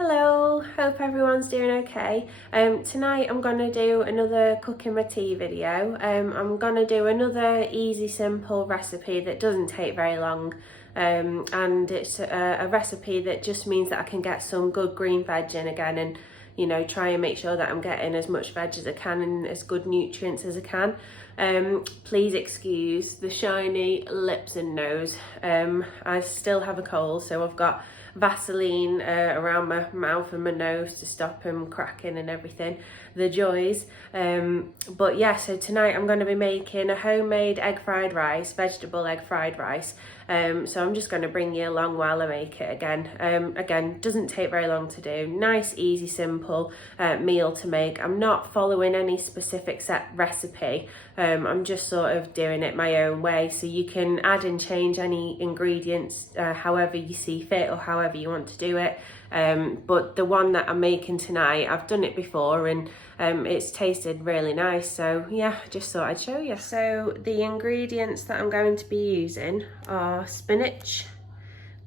Hello, hope everyone's doing okay. Tonight I'm going to do another cooking my tea video. I'm going to do another easy, simple recipe that doesn't take very long. And it's a recipe that just means that I can get some good green veg in again and, you know, try and make sure that I'm getting as much veg as I can and as good nutrients as I can. Please excuse the shiny lips and nose. I still have a cold, so I've got Vaseline around my mouth and my nose to stop them cracking and everything, the joys. But yeah, so tonight I'm going to be making a homemade egg fried rice, vegetable egg fried rice. So I'm just going to bring you along while I make it again. Again, doesn't take very long to do. Nice, easy, simple meal to make. I'm not following any specific set recipe. I'm just sort of doing it my own way. So you can add and change any ingredients however you see fit or however you want to do it. But the one that I'm making tonight, I've done it before and it's tasted really nice, so yeah, just thought I'd show you. So the ingredients that I'm going to be using are spinach,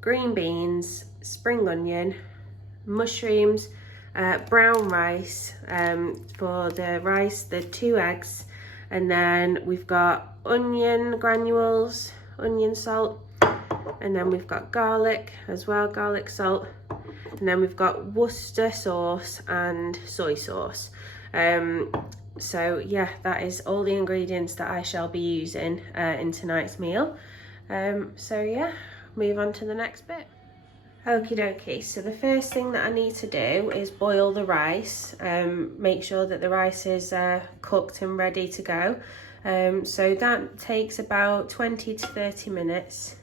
green beans, spring onion, mushrooms, brown rice for the rice, the 2 eggs, and then we've got onion granules, onion salt, and then we've got garlic as well, garlic salt, and then we've got Worcester sauce and soy sauce. So yeah, that is all the ingredients that I shall be using in tonight's meal. So yeah, move on to the next bit. Okie dokie, so the first thing that I need to do is boil the rice. Make sure that the rice is cooked and ready to go. So that takes about 20 to 30 minutes.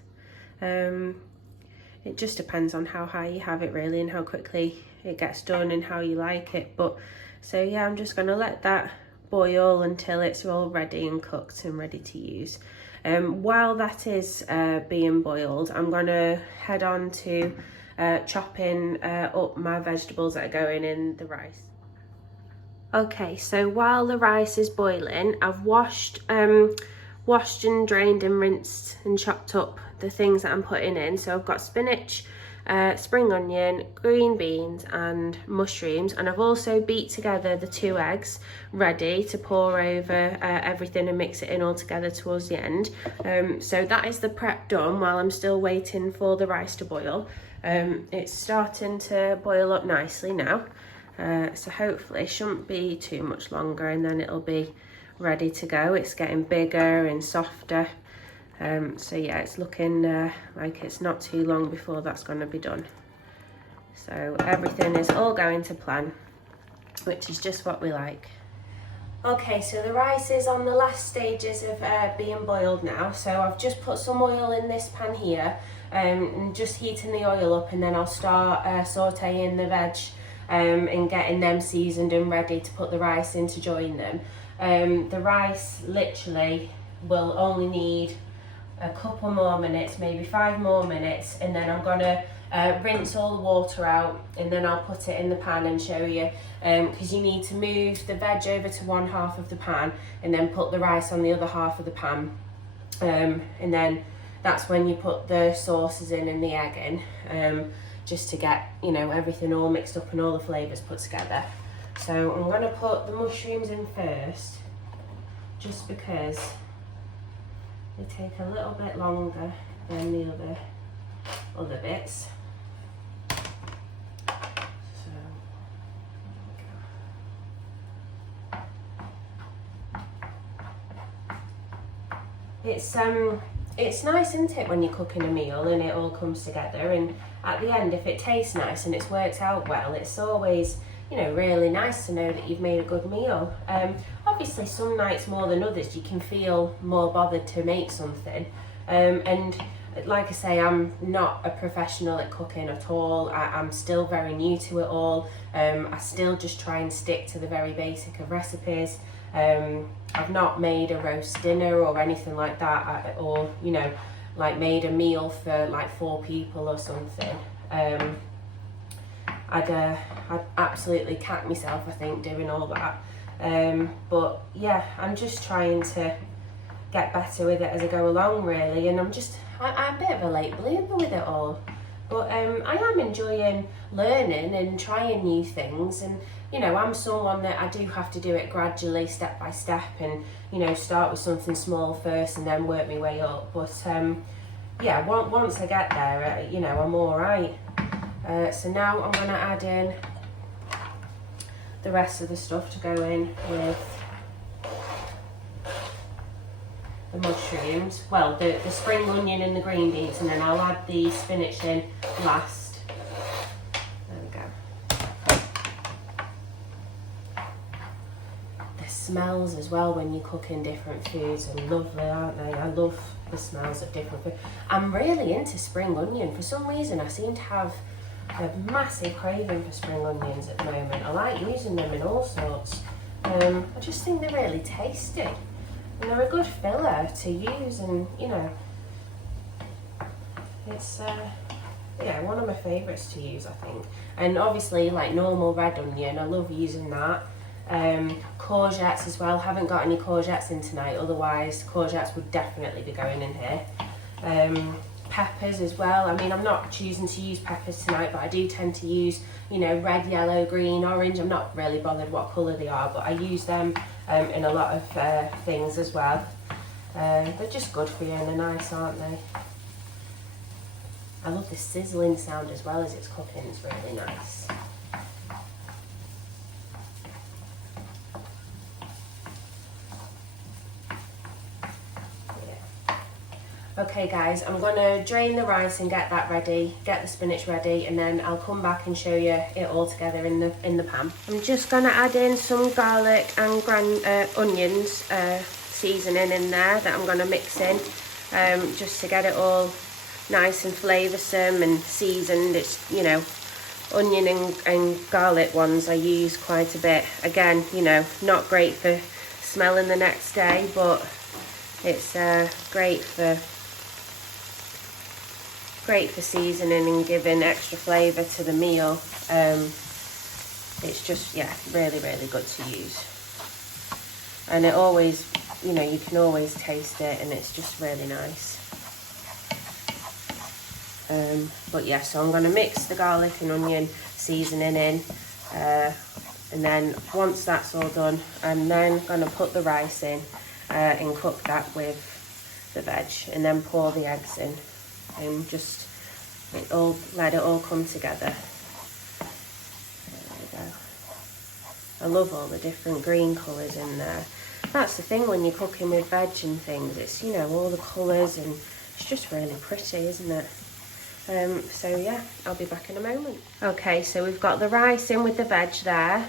It just depends on how high you have it really and how quickly it gets done and how you like it. But so yeah, I'm just going to let that boil until it's all ready and cooked and ready to use. While that is being boiled, I'm going to head on to chopping up my vegetables that are going in the rice. Okay, so while the rice is boiling, I've washed and drained and rinsed and chopped up the things that I'm putting in. So I've got spinach, spring onion, green beans and mushrooms, and I've also beat together the 2 eggs ready to pour over everything and mix it in all together towards the end. So that is the prep done while I'm still waiting for the rice to boil. It's starting to boil up nicely now, so hopefully it shouldn't be too much longer and then it'll be ready to go. It's getting bigger and softer. So yeah, it's looking like it's not too long before that's going to be done. So everything is all going to plan, which is just what we like. Okay, so the rice is on the last stages of being boiled now. So I've just put some oil in this pan here and just heating the oil up, and then I'll start sauteing the veg and getting them seasoned and ready to put the rice in to join them. The rice literally will only need a couple more minutes, maybe 5 more minutes, and then I'm gonna rinse all the water out and then I'll put it in the pan and show you, because you need to move the veg over to one half of the pan and then put the rice on the other half of the pan, and then that's when you put the sauces in and the egg in, just to get, you know, everything all mixed up and all the flavours put together. So I'm going to put the mushrooms in first, just because they take a little bit longer than the other bits. So it's nice, isn't it, when you're cooking a meal and it all comes together, and at the end, if it tastes nice and it's worked out well, it's always, you know, really nice to know that you've made a good meal. Obviously some nights more than others you can feel more bothered to make something, and like I say, I'm not a professional at cooking at all. I'm still very new to it all. I still just try and stick to the very basic of recipes. I've not made a roast dinner or anything like that, or, you know, like made a meal for like 4 people or something. I'd absolutely cack myself, I think, doing all that. But yeah, I'm just trying to get better with it as I go along, really, and I'm a bit of a late bloomer with it all. But I am enjoying learning and trying new things, and you know, I'm someone that I do have to do it gradually, step by step, and you know, start with something small first and then work my way up. But yeah, once I get there, you know, I'm all right. So now I'm gonna add in the rest of the stuff to go in with the mushrooms. Well, the spring onion and the green beans, and then I'll add the spinach in last. There we go. The smells as well when you cook in different foods are lovely, aren't they? I love the smells of different food. I'm really into spring onion. For some reason, I seem to have a massive craving for spring onions at the moment. I like using them in all sorts. I just think they're really tasty. And they're a good filler to use, and you know, it's yeah, one of my favourites to use, I think. And obviously, like normal red onion, I love using that. Courgettes as well. Haven't got any courgettes in tonight, otherwise courgettes would definitely be going in here. Peppers as well. I mean, I'm not choosing to use peppers tonight, but I do tend to use, you know, red, yellow, green, orange. I'm not really bothered what colour they are, but I use them in a lot of things as well. They're just good for you and they're nice, aren't they? I love the sizzling sound as well as it's cooking. It's really nice. Okay guys, I'm going to drain the rice and get that ready, get the spinach ready, and then I'll come back and show you it all together in the pan. I'm just going to add in some garlic and onions seasoning in there that I'm going to mix in, just to get it all nice and flavoursome and seasoned. It's, you know, onion and garlic ones I use quite a bit. Again, you know, not great for smelling the next day, but it's great for seasoning and giving extra flavour to the meal. It's just, yeah, really, really good to use. And it always, you know, you can always taste it, and it's just really nice. But yeah, so I'm going to mix the garlic and onion seasoning in, and then once that's all done, I'm then going to put the rice in and cook that with the veg, and then pour the eggs in and just let it all come together. There we go. I love all the different green colours in there. That's the thing when you're cooking with veg and things, it's, you know, all the colours, and it's just really pretty, isn't it? So yeah, I'll be back in a moment. Okay, so we've got the rice in with the veg there,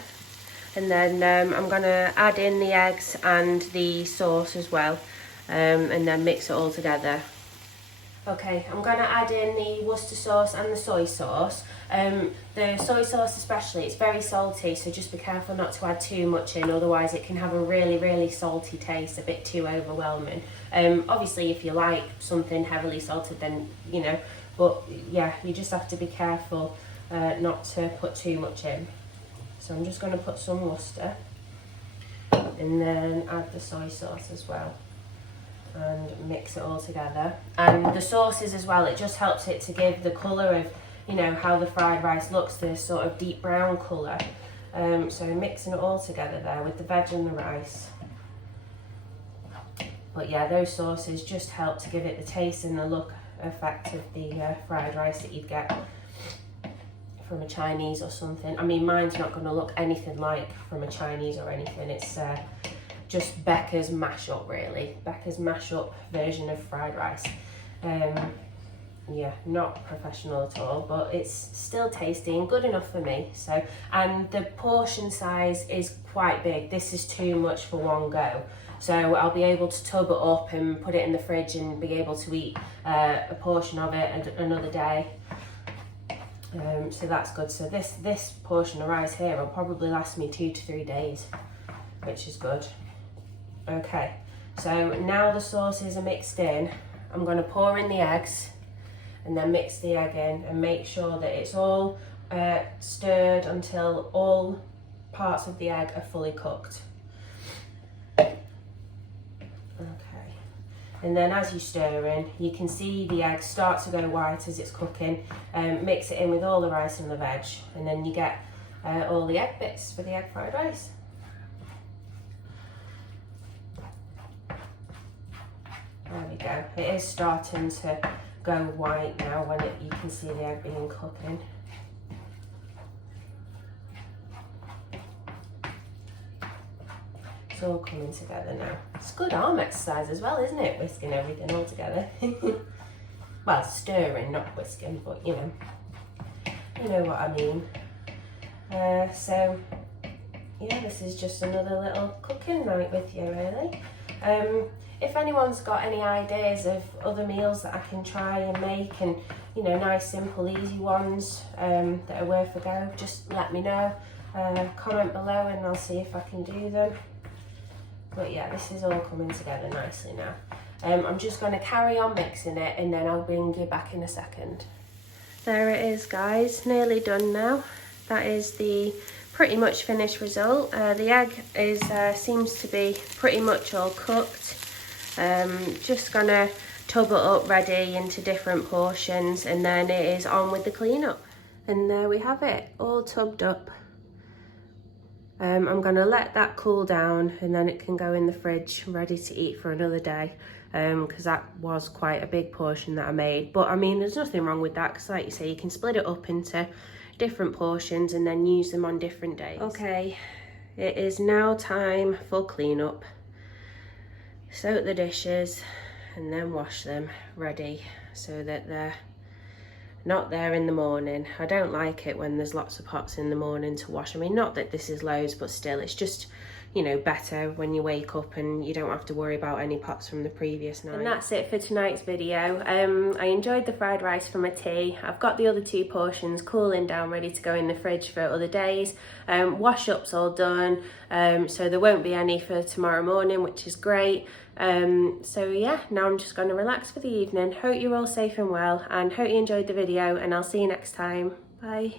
and then I'm going to add in the eggs and the sauce as well, and then mix it all together. Okay, I'm going to add in the Worcester sauce and the soy sauce. The soy sauce especially, it's very salty, so just be careful not to add too much in, otherwise it can have a really, really salty taste, a bit too overwhelming. Obviously if you like something heavily salted, then, you know, but yeah, you just have to be careful not to put too much in. So I'm just going to put some Worcester, and then add the soy sauce as well, and mix it all together. And the sauces as well, it just helps it to give the colour of, you know, how the fried rice looks, this sort of deep brown colour. So mixing it all together there with the veg and the rice. But yeah, those sauces just help to give it the taste and the look effect of the fried rice that you'd get from a Chinese or something. I mean, mine's not going to look anything like from a Chinese or anything. It's just Becca's mash-up, really. Becca's mash-up version of fried rice. Yeah, not professional at all, but it's still tasty and good enough for me. So, and the portion size is quite big. This is too much for one go. So I'll be able to tub it up and put it in the fridge and be able to eat a portion of it another day. So that's good. So this portion of rice here will probably last me 2 to 3 days, which is good. Okay, so now the sauces are mixed in, I'm going to pour in the eggs and then mix the egg in and make sure that it's all stirred until all parts of the egg are fully cooked. Okay, And then as you stir in, you can see the egg start to go white as it's cooking. Mix it in with all the rice and the veg, and then you get all the egg bits for the egg fried rice. There we go. It is starting to go white now when you can see the egg being cooking. It's all coming together now. It's good arm exercise as well, isn't it? Whisking everything all together. Well, stirring, not whisking, but you know what I mean. So yeah, this is just another little cooking night with you, really. If anyone's got any ideas of other meals that I can try and make, and nice, simple, easy ones that are worth a go, just let me know. Comment below and I'll see if I can do them. But yeah, this is all coming together nicely now. I'm just going to carry on mixing it, and then I'll bring you back in a second. There it is, guys, nearly done now. That is the pretty much finished result. The egg seems to be pretty much all cooked. Just gonna tub it up ready into different portions, and then it is on with the cleanup. And there we have it, all tubbed up. I'm gonna let that cool down, and then it can go in the fridge ready to eat for another day, because that was quite a big portion that I made. But I mean, there's nothing wrong with that, because like you say, you can split it up into different portions and then use them on different days. Okay, it is now time for cleanup. Soak the dishes and then wash them ready so that they're not there in the morning. I don't like it when there's lots of pots in the morning to wash. I mean, not that this is loads, but still, it's just, better when you wake up and you don't have to worry about any pots from the previous night. And that's it for tonight's video. I enjoyed the fried rice for my tea. I've got the other 2 portions cooling down, ready to go in the fridge for other days. Wash up's all done, so there won't be any for tomorrow morning, which is great. So yeah, now I'm just going to relax for the evening. Hope you're all safe and well, and hope you enjoyed the video, and I'll see you next time. Bye.